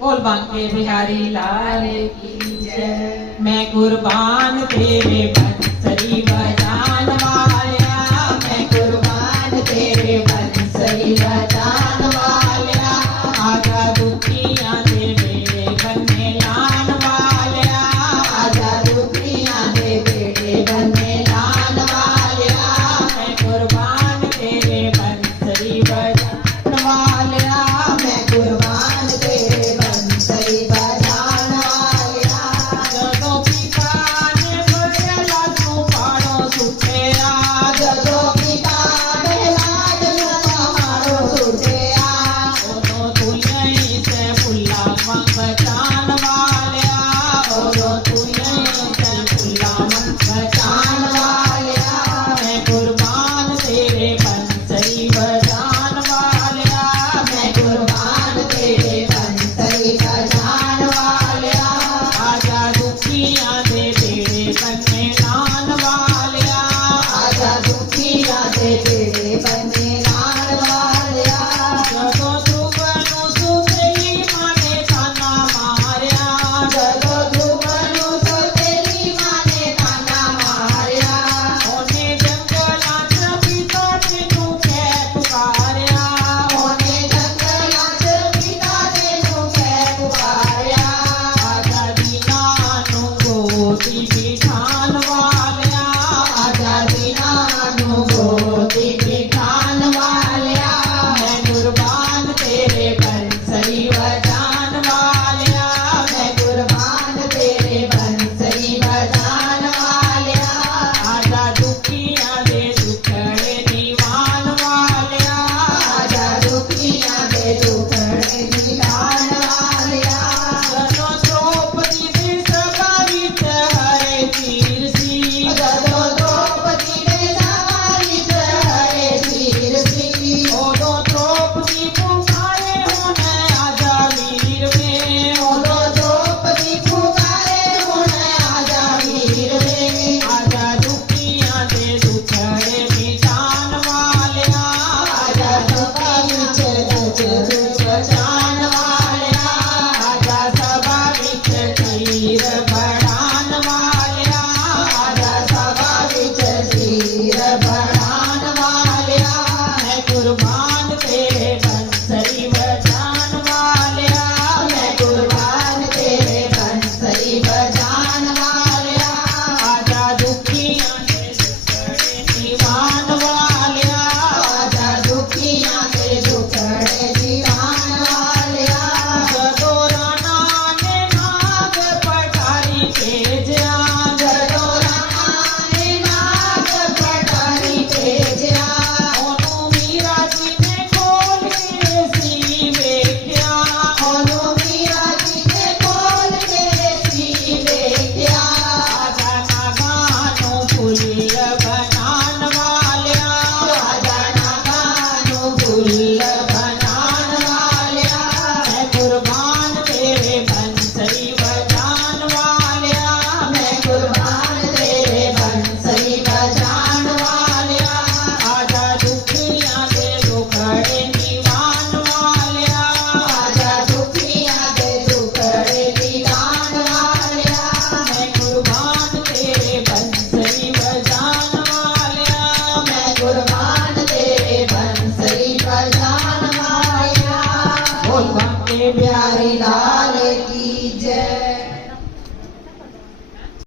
बोल बांके बिहारी लाल की जय। मैं कुर्बान तेरे बंसरी बजान वालिया, मैं कुर्बान तेरे बंसरी बजान वालिया। आजा दुखियां दे बेड़े बन्ने लान वालिया, आजा दुखियां दे बेड़े बन्ने लान वालिया। मैं कुर्बान तेरे बंसरी बजान वालिया, मैं कुर्बान तेरे बंसरी बजान वालिया। जदों पिता ने बड़ला तू पाड़ो सुठिया, जदों पिता ने लाडलू पहाड़ो सुठिया। उदों तू यहीं से फुल्ला मन बचान वालिया, उदों तू यहीं से फुल्ला मन बचान वालिया। मैं कुर्बान तेरे बंसरी बजान वालिया, मैं कुर्बान तेरे बंसरी बजान वालिया। आजा दुखियां दे बेड़े बन्ने लान वालिया, आजा दुखियां दे बेड़े बन्ने लान वालिया। जदों ध्रुवनु सुतेली माने ताना मारिया, जदों ध्रुवनु सुतेली माने ताना मारिया। ओने जंगलां च पिता तेनू कै पुकारिया, ओने जंगलां च पिता तेनू कै पुकारिया। आजा दीना नू गोदी बिठान वालिया, आजा दीना नू गोदी बिठान वालिया। मैं कुर्बान तेरे बंसरी बजान वालिया, मैं कुर्बान तेरे बंसरी बजान वालिया। आजा दुखियां दे दुखड़े दीवान वालिया, आजा दुखियां दे दुखड़े दीवान वालिया। जदों द्रौपदी दे सभा विच हरे तीर सी, जदों द्रौपदी दे सभा विच हरे तीर सी। उदों द्रौपदी पुकारे हुण आजा वीर वे, उदों द्रौपदी पुकारे हुण आजा वीर वे। आजा दुखियां दे दुखड़े मिटान वालिया, आजा सभा विच गज बचान वालिया। आजा सभा विच तीर बढ़ान वालिया, आजा सभा विच तीर बढ़ान वालिया। मैं कुर्बान तेरे बंसरी बजान वालिया, मैं कुर्बान तेरे बंसरी बजान वालिया। आजा दुखियां दे दुखड़े दीवान वालिया, आजा दुखियां दे दुखड़े दीवान वालिया। जदों राणा ने नाग पटारी भेजिया, जदों राणा ने नाग पटारी भेजिया। ओनू मीरा जी ने खोल के सी वेख्या, ओनू मीरा जी ने खोल के सी वेख्या। आजा नागां नू फुल्ल बनान वालिया, आजा नागां नू फुल्ल बनान वालिया। मैं कुर्बान तेरे बंसरी बजान वालिया, मैं कुर्बान तेरे बंसरी बजान वालिया। आजा दुखियां दे दुखड़े दीवान वालिया, आजा दुखियां दे दुखड़े दीवान वालिया। मैं कुर्बान तेरे बंसरी बजान वालिया, मैं कुर्बान तेरे बंसरी बजान वालिया। बोल बांके बिहारी लाल की जय।